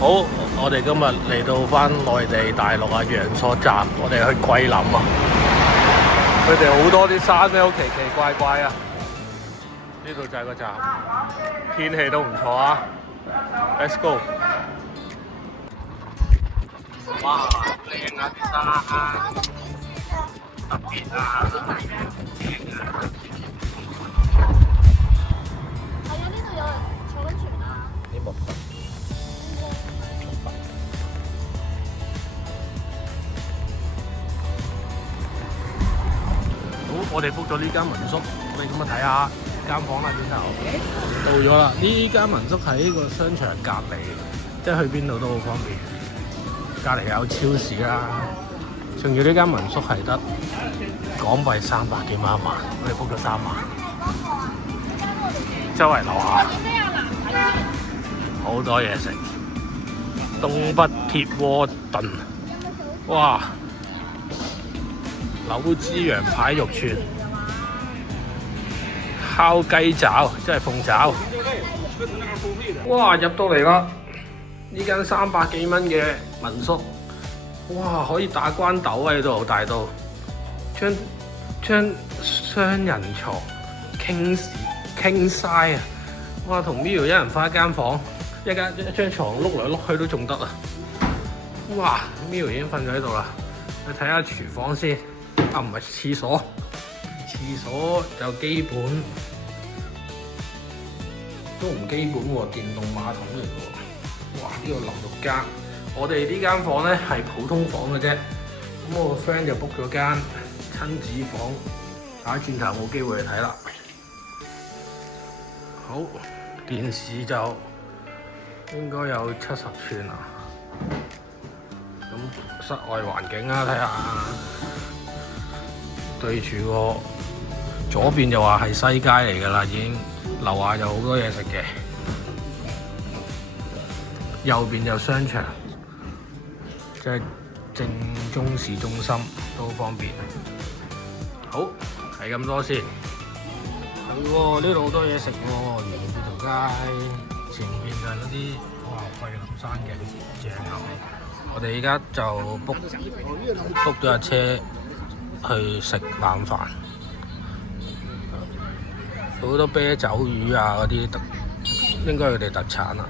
好，我哋今日嚟到翻內地大陸啊，陽朔站，我哋去桂林啊。佢哋好多啲山咧，好奇奇怪怪啊。呢度就係個站，天氣都唔錯啊。Let's go！ 哇，靚啊啲山，特別啊，正啊！係啊，呢度有人坐緊船啊！你冇？好，我哋 book 咗呢間民宿，我哋咁啊睇下間房啦，轉頭到咗啦。呢間民宿喺個商場隔離，即係去邊度都好方便。隔離有超市啦，仲要呢間民宿係得港幣300幾蚊一晚，我哋 book 咗3晚。周圍樓下好多嘢食，東北鐵鍋燉，哇！柳枝羊排肉串，烤雞爪，即係鳳爪。哇！入到嚟啦，呢間300幾蚊嘅民宿，哇！可以打關鬥喺度，大到張雙人床傾晒啊！哇，同 Miu 一人花一間房，一張床碌嚟碌去都仲得啊！哇 ，Miu 已經瞓咗喺度啦。你睇下廚房先，啊唔係廁所，廁所就基本都唔基本喎，電動馬桶嚟嘅喎。哇，呢個淋浴間，我哋呢間房咧係普通房嘅啫。咁我個 friend 就 book 咗間親子房，睇下轉頭有冇機會去睇啦。好，電視就應該有70寸啊。咁室外環境啊，睇下對住個左邊就話係西街嚟㗎啦，已經樓下就好多嘢食嘅。右邊就商場，即係正中市中心都好方便。好，係咁多先。係喎，呢度好多嘢食喎，沿住條街，前面就係嗰啲哇桂林山嘅正牛。我哋而家就 book 咗架車去食晚飯，好多啤酒魚啊嗰啲特，應該佢哋特產啊。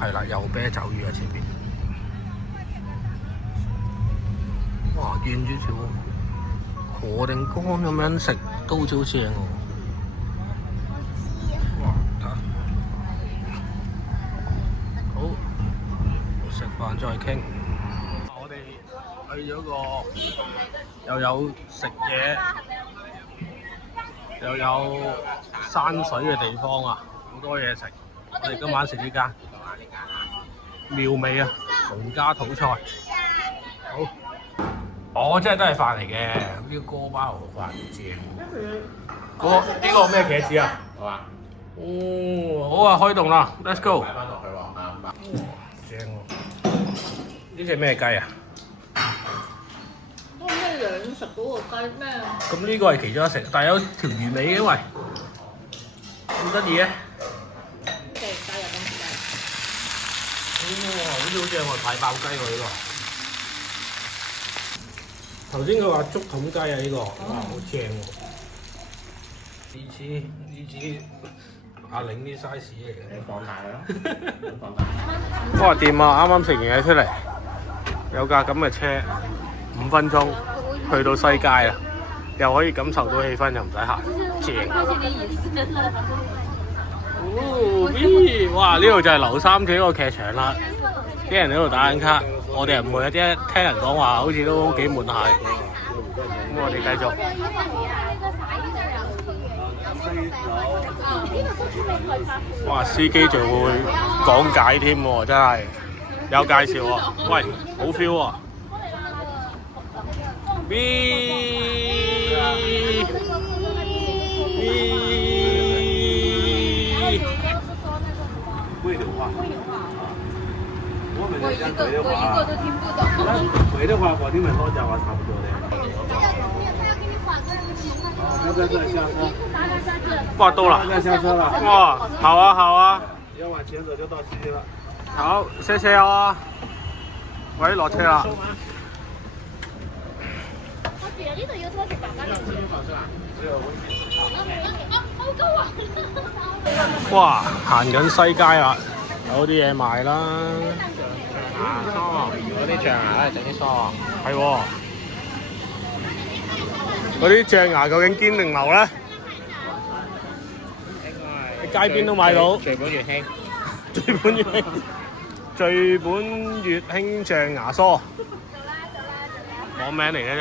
係啦，有啤酒魚喺前邊。哇，沿住條河定江咁樣食都好似好正喎。哇，好，食飯再傾。我哋去咗個又有食嘢，又有山水嘅地方啊，好多嘢食。我哋今晚食呢間妙味啊，農家土菜。好。哦，真係都係飯嚟嘅，呢個鍋包牛飯正。呢個咩茄子啊？好啊。哦，好啊，開動啦 ，Let's go。擺翻落去喎，正喎。呢隻咩雞啊？嗰個咩兩食嗰個雞咩？咁呢個係其中一食，但係有條魚尾嘅喂，咁得意嘅。即係加入咁雞。哇，好似好正喎，大爆雞喎呢個。頭先佢話竹筒雞啊，呢個哇好正喎！呢支阿玲啲 size 嚟嘅，你放大啦，放大。哇掂啊！啱啱食完嘢出嚟，有架咁嘅車，5分鐘去到西街啦，又可以感受到氣氛，又唔使行，正。哦，哇！呢度就係劉三姐個劇場啦，啲人喺度打緊卡。我哋唔會有啲聽人講話，好似都幾悶下。咁我哋繼續。哇！司機仲會講解添喎，真係有介紹喎。喂，好 feel 喎。我一个都听不懂。回的话，我听很多讲话差不多的。要在这下车。哇，到啦！要下车了。哇，好啊，好啊。要往前走就到西了。好，謝謝啊！喂，落車啦！呢度要多謝爸爸嘅錢。好高啊！哇，行緊西街啦，有啲嘢賣啦。梳，嗰啲象牙咧整啲梳，係喎。嗰啲象牙究竟堅定流咧？喺街邊都買到。聚本粵興，聚本粵興，聚本粵興象牙梳。網名嚟嘅啫，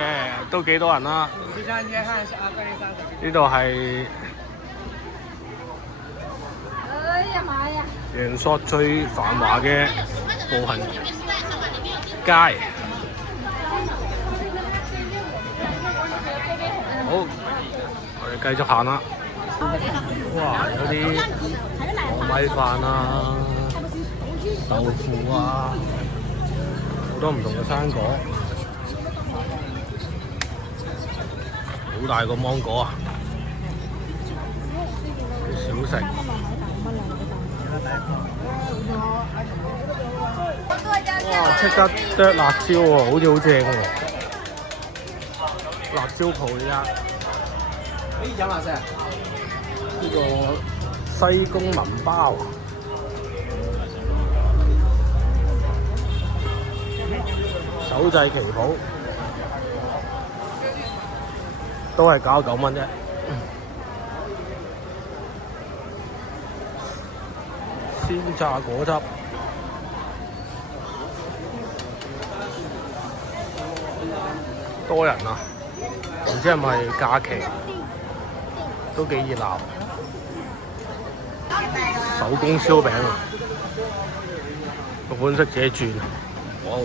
都幾多人啦。呢度係陽朔最繁華嘅步行街。好，我哋繼續行啦。哇，有啲糯米飯啊、豆腐啊，好多唔同嘅生果。好大個芒果啊！小食。哇！即刻剁辣椒喎，好似好正喎。辣椒鋪而家。飲辣聲。呢個西貢文包。手製旗袍。都係99蚊啫。鮮榨果汁，多人啊！唔知係咪假期，都幾熱鬧。手工燒餅啊，個款式自己轉。哇！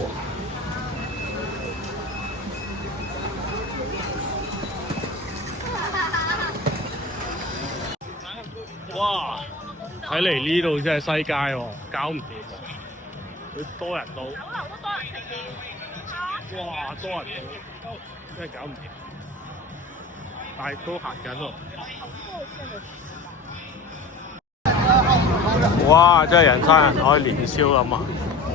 哇！睇嚟呢度真係西街喎，搞唔掂喎，佢多人到。酒樓都多人食嘢。哇！多人到，真係搞唔掂。但係都行緊喎。哇！真係人山人海，年宵咁啊！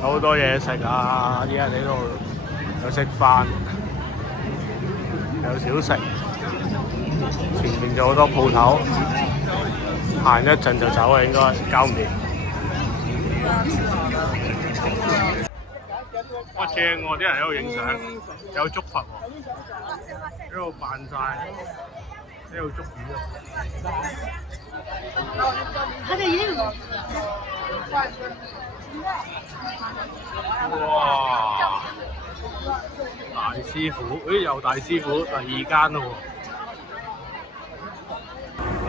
有好多嘢食啊！啲人喺度有食飯，有小食，前面就好多鋪頭。行一陣就走啊，應該搞唔掂。哇，正喎！啲人喺度影相，有竹筏喎，喺度扮晒，喺度捉魚喎。哇！大師傅，咦？又大師傅，第二間咯喎。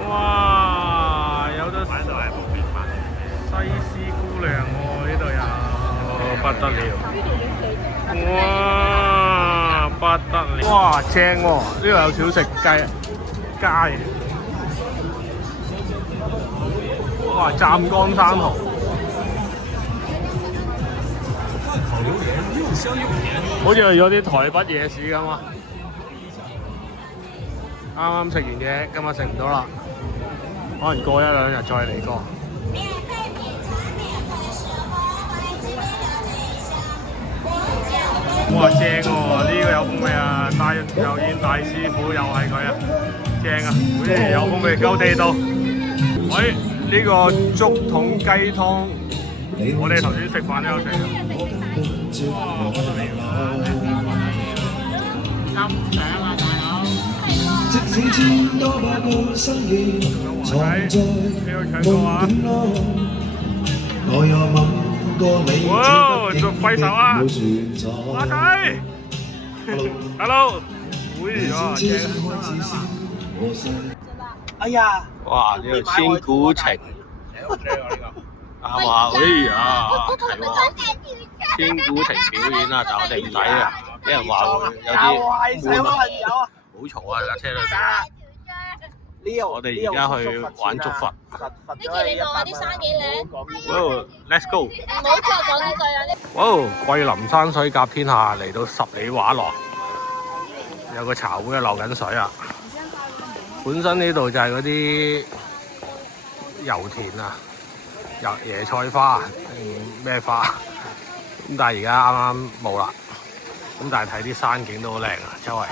哇！有得買到係冇變化。西施姑娘喎，呢度有，不得了！哇，不得了！哇，正喎！呢度有小食街。哇，湛江生蠔。好似去咗啲台北夜市咁啊！啱啱食完嘢，今日食唔到啦。可能過一兩日再嚟過。哇，正喎！呢個有風味啊，油煙大師傅又係佢啊，正啊！好似有風味，夠地道。喂，呢個竹筒雞湯，我哋頭先食飯都有食啊。哇，不得了啊！金獎啊，大佬！即使千多把個心意藏在夢境內，我有問過你，哇！仲揮手啊！阿仔 ，Hello， 會啊，正啊！哎呀！哇，呢個千古情，啊話，哎呀，係喎，千古情表演啊，但我哋唔抵啊，俾人話會有啲悶啊。好嘈啊！架車裏邊，我哋而家去玩竹筏。呢件你望下啲山幾靚。哇 ，Let's go！ 唔好再講呢句啦。哇，桂林山水甲天下，嚟到十里畫廊，有個茶會流緊水啊！本身呢度就係嗰啲油田啊，椰菜花，咩花，咁但係而家啱啱冇啦。咁但係睇啲山景都好靚啊，周圍。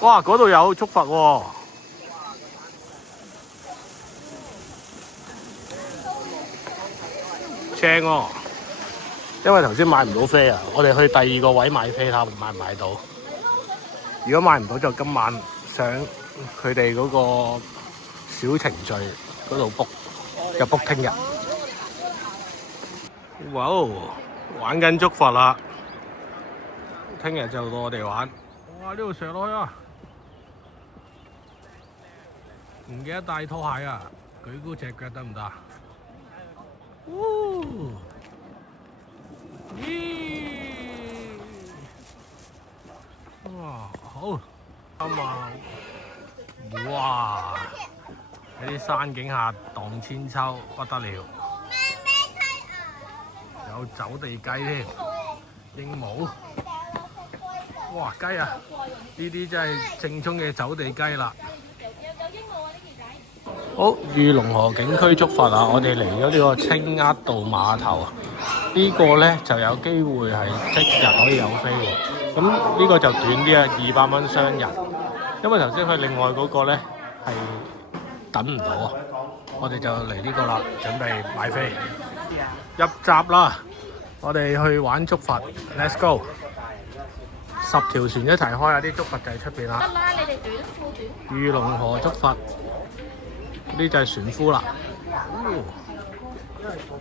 哇！嗰度有竹筏喎。正喎，因為頭先買唔到飛啊，我哋去第二個位買飛睇下買唔買到。如果買唔到就今晚上佢哋嗰個小程序嗰度 book， 就 book 聽日。哇！玩緊竹筏啦，聽日就到我哋玩。哇！呢度上落去啊！唔記得帶拖鞋啊，舉高隻腳得唔得？咦！哇，好啱啊！哇！喺啲山景下蕩千秋，不得了。有走地雞添，鸚鵡。哇！雞啊！呢啲真係正宗嘅走地雞啦。好，御龍河景區竹筏啊！我哋嚟咗呢個青鴉道碼頭啊，呢個咧就有機會係即日可以有飛喎。咁呢個就短啲啊，200蚊雙人。因為頭先佢另外嗰個咧係等唔到啊，我哋就嚟呢個啦，準備買飛入閘啦。我哋去玩竹筏 ，Let's go！ 10條船一齊開啊！啲竹筏就喺出邊啦。得啦，你哋短褲短。御龍河竹筏。呢就係船夫啦。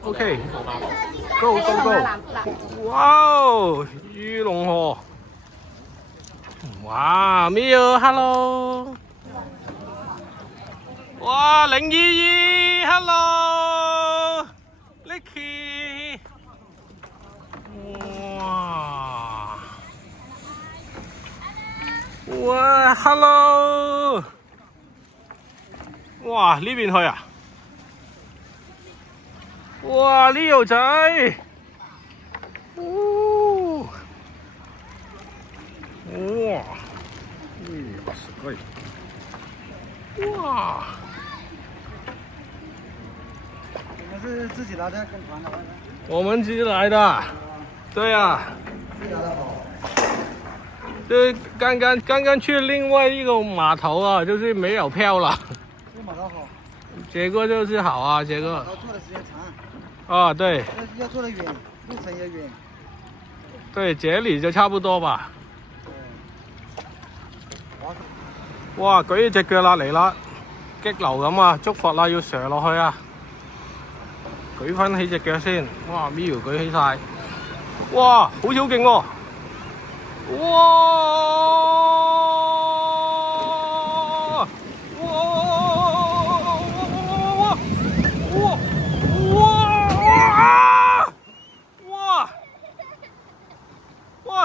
OK，Go Go Go！ 哇！御龍河，哇 ！Mio，Hello！ 哇！凌姨姨 ，Hello！Licky！ 哇！哇 ！Hello！哇！呢邊去啊！哇！Leo 仔，哇！哇！你们是自己来的，跟团的？我们自己来的，对啊。就刚刚去另外一个码头啊，就是没有票了。这码头好。这个就是好啊，这个。坐的时间长。啊，对。要坐得远，路程也远。对，这里就差不多吧。哇！舉隻腳啦嚟啦，激流咁啊，竹筏啦要上落去啊！舉翻起隻腳先，哇！Miu 舉起晒，哇！好似好勁喎！哇！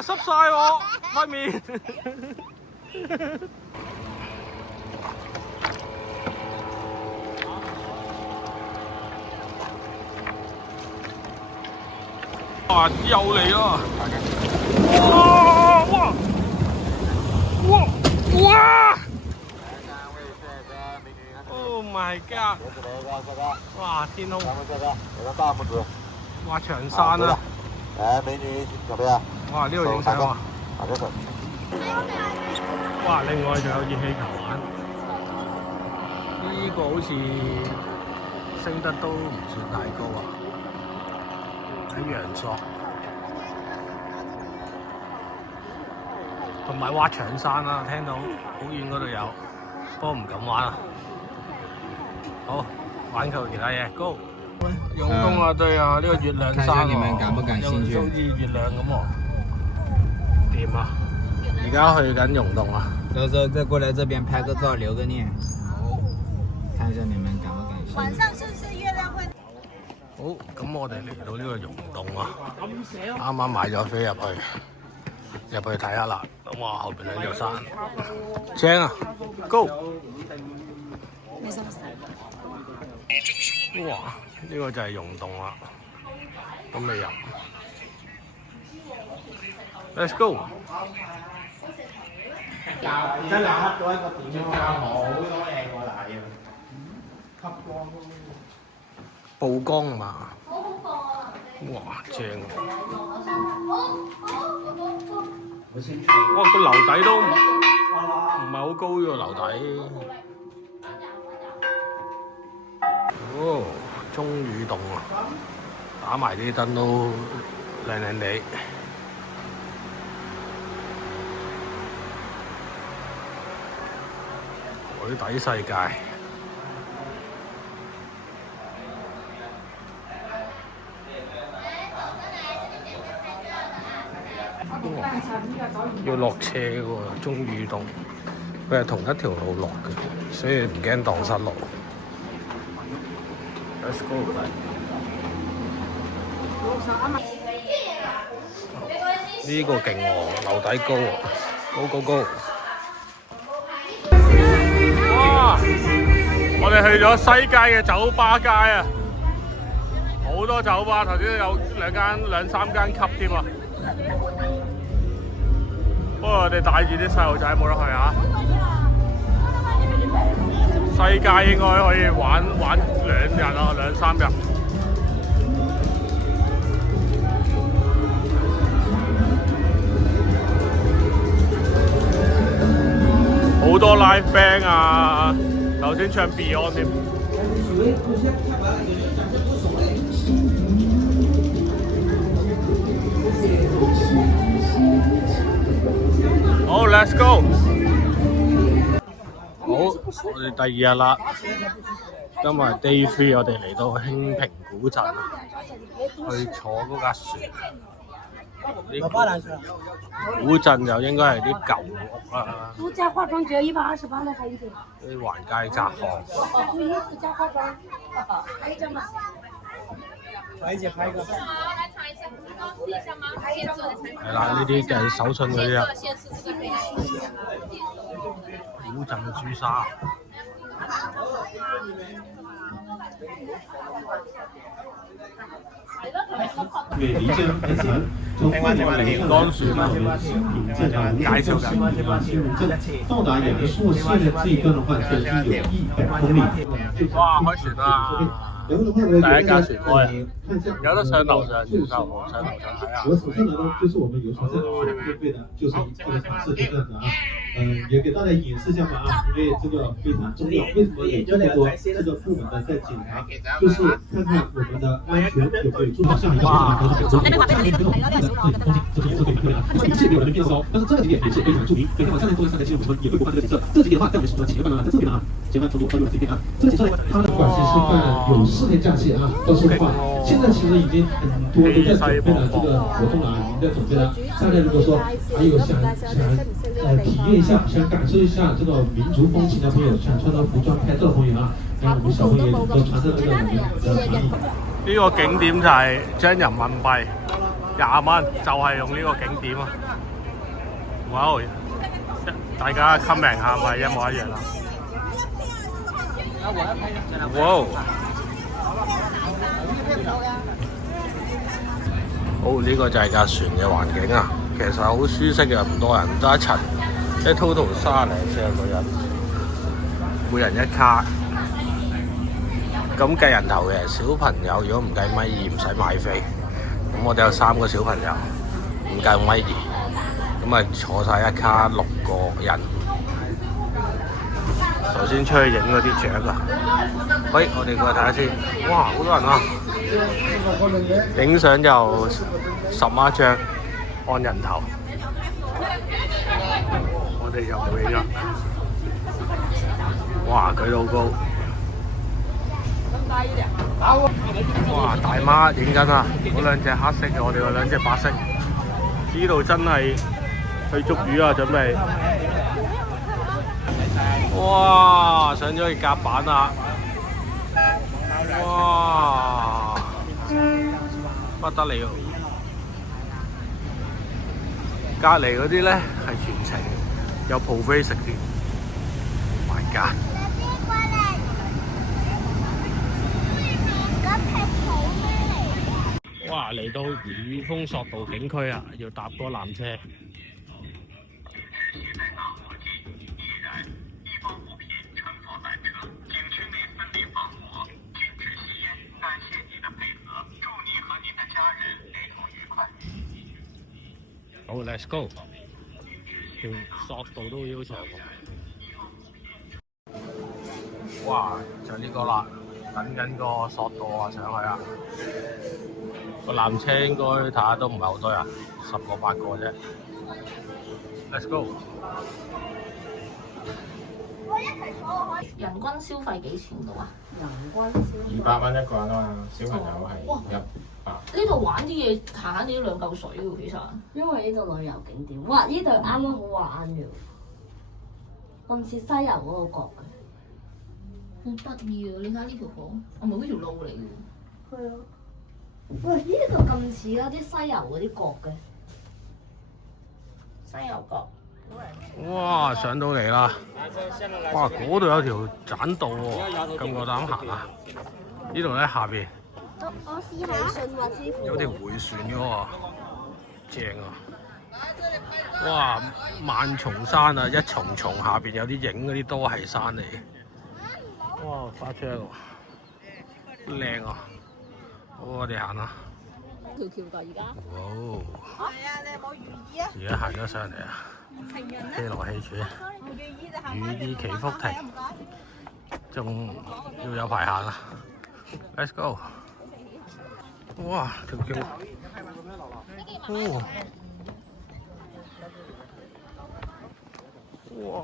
濕晒我塊面。哇！又嚟啦！哇 ！Oh my god！ 哇！天空，哇！長山啊！美女要不要？哇！呢度影相啊！好的。哇！另外仲有熱氣球玩，呢個好似升得都唔算太高啊！喺陽朔，同埋挖長山啦，聽到好遠嗰度有，不過唔敢玩啊！好，玩球其他嘢 ，Go！ 用功啊，對啊，呢個月亮山喎，又好似月亮咁喎，掂啊！而家去緊溶洞啊！到時候再過來這邊拍個照，留個念。好，看一下你們感不感興趣？晚上是不是月亮會？好，咁我哋嚟到呢個溶洞啊，啱啱買咗飛入去睇下啦。哇，後邊兩座山，正啊 ，Go！ 哇，呢個就係溶洞啦，都未入。Let's go！ 真係黑咗一個點啊！好多嘢過嚟啊！曝光啊嘛。哇，正喎！哇，個樓底都唔係好高喎，樓底。哦，鐘乳洞啊，打埋啲燈都靚靚地。海底世界。要落車嘅喎，鐘乳洞，佢係同一條路落嘅，所以唔驚蕩失路。Let's go！ 呢個勁喎，樓底高喎，高！哇！我哋去咗西街嘅酒吧街啊，好多酒吧，頭先有兩三間級添啊！不過我哋帶住啲細路仔冇得去啊！西街應該可以玩2日啊，2、3日。好多 live band 啊！頭先唱 Beyond 添。好 ，Let's go！ 好，我哋第2日啦。今日 Day 3，我哋嚟到興平古鎮，去坐嗰架船。古鎮就應該係啲舊屋啦。獨家化妝只要128呢，還有一點。啲橫街窄巷。對，獨家化妝，還有一張嗎？來姐拍一個。來嘗一下，試一下嗎？現做的產品。係啦，呢啲就係手信嗰啲啊。古鎮朱砂。美丽江帆船从惠华雷上来出发前往兴平镇啊，无锡到兴平啊兴隆镇，到達陽朔縣的這一段的話，就係有100公里。哇！開船啦！第一架船開啊！有得上樓上接受，上樓上睇下。我手上拿的就是我們遊船上配備的，就是這個船是這樣的啊。也給大家演示一下嘛啊，因為這個非常重要。為什麼有這麼多這個部門的在檢查？就是看看我們的安全有沒有做到像一個非常高的標準。這裡有人變高，但是這個景點也是非常著名。每天晚上呢，都會上來記錄我們也會播放這個景色。這個景點的話，在我們什麼企業辦呢？在這邊啊，企業辦從左到右這邊啊。這個景色呢，它的不管是辦有4天假期啊，到時候的話，現在其實已經很多都在準備了這個活動啦，已經在準備了。大家如果說還有想體驗一下、想感受一下這個民族風情的朋友，想穿到服裝拍照的朋友啊，然後我們小朋友都穿着這個我們的傳藝。呢個景點就係將人民幣20蚊，就係用呢個景點啊！哇！大家 comment 下咪一模一樣啦！哇！好，呢個就係架船嘅環境啊，其實好舒適嘅，唔多人，得1層，即係 total 30零4個人，每人1卡。咁計人頭嘅，小朋友如果唔計米2唔使買飛，咁我哋有3個小朋友，唔計米2，咁啊坐晒1卡6個人。頭先出去影嗰啲雀啊，喂，我哋過去睇下先，哇，好多人啊！影相就10蚊一張，按人頭。我哋又冇影啦，哇，舉到好高。哇！大媽影緊啊！嗰2隻黑色嘅，我哋嗰2隻白色。呢度真係去捉魚啊！準備。哇！上咗去甲板啦！哇！不得了！隔離嗰啲咧係全程有 buffet 食添。My God！哇！嚟到雨峰索道景區啊，要搭嗰纜車。好 ，Let's go。條索道都好長喎。哇！就呢個啦，等緊個索道啊上去啊。個纜車應該睇下都唔係好多人，10個8個啫。Let's go。人均消費幾錢到啊？人均消200蚊一個人啊嘛，小朋友係100。呢度玩啲嘢閒閒哋都2嚿水喎，其實。因為呢度旅遊景點，哇！呢度啱啱好玩嘅，咁似西遊嗰個角嘅。好得意啊！你睇下呢條河，係咪呢條路嚟嘅？係啊。喂，呢度咁似嗰啲西遊嗰啲角嘅。西遊角。哇！上到嚟啦！哇！嗰度有條棧道喎，咁夠膽行啊！呢度咧下邊我試下信或支付。有條迴旋嘅喎，正啊！哇！萬重山啊，一重重下邊有啲影嗰啲都係山嚟嘅。哇！花車喎，靚啊！好，我哋行啦。條橋㗎而家。哇！係啊，你有冇雨衣啊？而家行咗上嚟啊！氣來氣喘，雨衣祈福亭，仲要有排行啊 ！Let's go！ 哇，條橋，哇！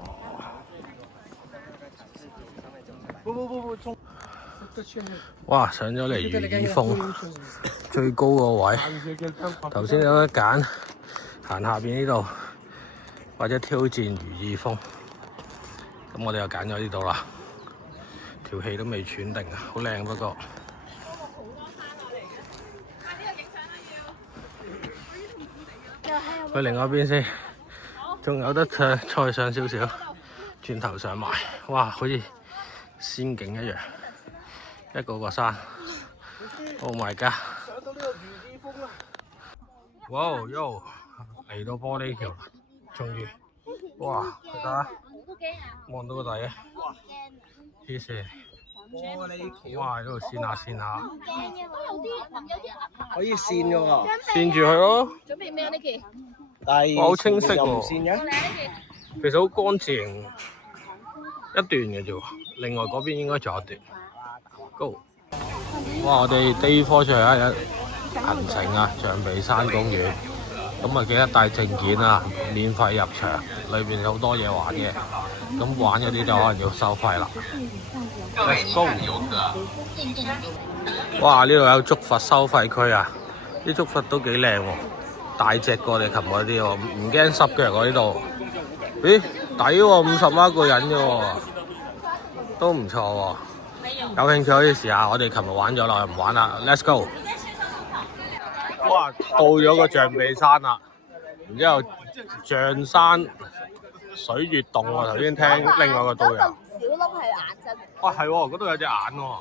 哇！上咗嚟如意峰最高個位，頭先有得揀，行下邊呢度。或者挑戰如意峰，咁我哋又揀咗呢度啦。條氣都未喘定啊，好靚不過。去另外一邊先，仲有得再上少少，轉頭上埋，哇！好似仙境一樣，一個個山。Oh my god！ 上到呢個如意峰啦！哇喲，嚟到玻璃橋啦！終於，哇！睇下，望到個底啊！黐線，玻璃橋，哇！喺度跣下跣下，可以跣嘅喎，跣住佢咯。準備咩啊 Nicky？但係好清晰喎，唔跣嘅。其實好乾淨，一段嘅啫喎。另外嗰邊應該仲有一段。Go！ 哇！我哋 Day 4最後一日行程啊，象鼻山公園。咁啊記得帶證件啊，免費入場，裏邊有好多嘢玩嘅。咁玩嗰啲就可能要收費啦。Let's go！ 哇！呢度有竹筏收費區啊，啲竹筏都幾靚喎，大隻過我哋琴日嗰啲喎，唔驚濕腳喎呢度。咦？抵喎，50蚊一個人嘅喎，都唔錯喎。有興趣可以試下，我哋琴日玩咗啦，唔玩啦。Let's go！哇！到咗個象鼻山啦，然之後象山水月洞喎，頭先聽另外個導遊。小粒係眼真。哇，係喎，嗰度有隻眼喎。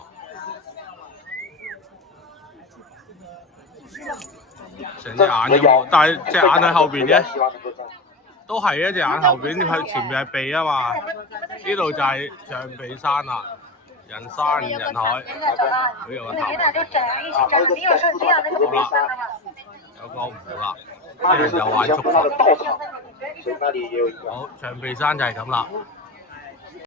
成隻眼咁喎，但係隻眼喺後邊嘅，都係一隻眼後邊，佢前面係鼻啊嘛。呢度就係象鼻山啦。人山人海，呢有個頭。好啦，有個湖啦，啲人又玩竹筏。好，象鼻山就係咁啦。